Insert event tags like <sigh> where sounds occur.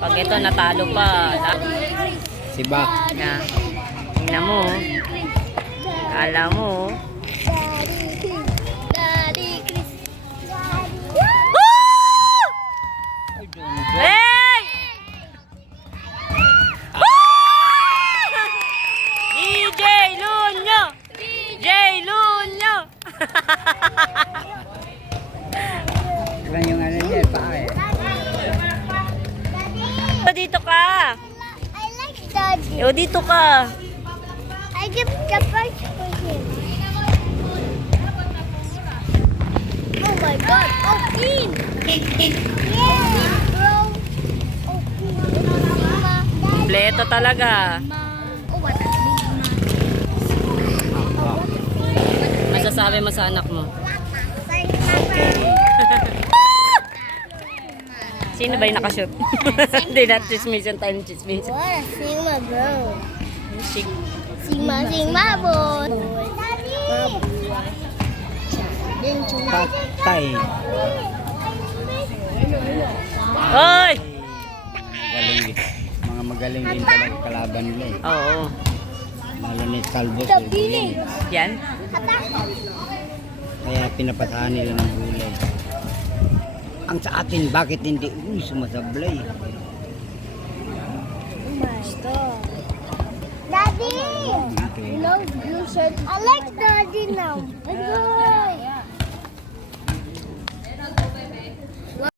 Pag ito natalo pa, Si Ba. na, tingnan mo. oh. Kala mo. oh. Hey! <laughs> DJ Lunyo! DJ Lunyo! <laughs> dito ka. I like Daddy. Yo, dito ka. I give the first for him. Oh my God! Oh, Pin! yeah, bro. Oh, Pin. Kompleto talaga. Oh, what a. Masasabi mo sa anak mo. Sino ba yung nakashoot? Hindi na chismisan tayo ng chismisan. What Sigma bro. Shik. Sigma, Sigma boy. Patay. Hoy! Galing din. Mga magaling din talaga kalaban nila eh. Oo. Lalo ni Calvo. Yan. Kaya pinapatahan nila ng gulay. Ang sa atin, bakit hindi? Uy, sumasablay. Daddy! Okay. No blue shirt. I like Daddy now.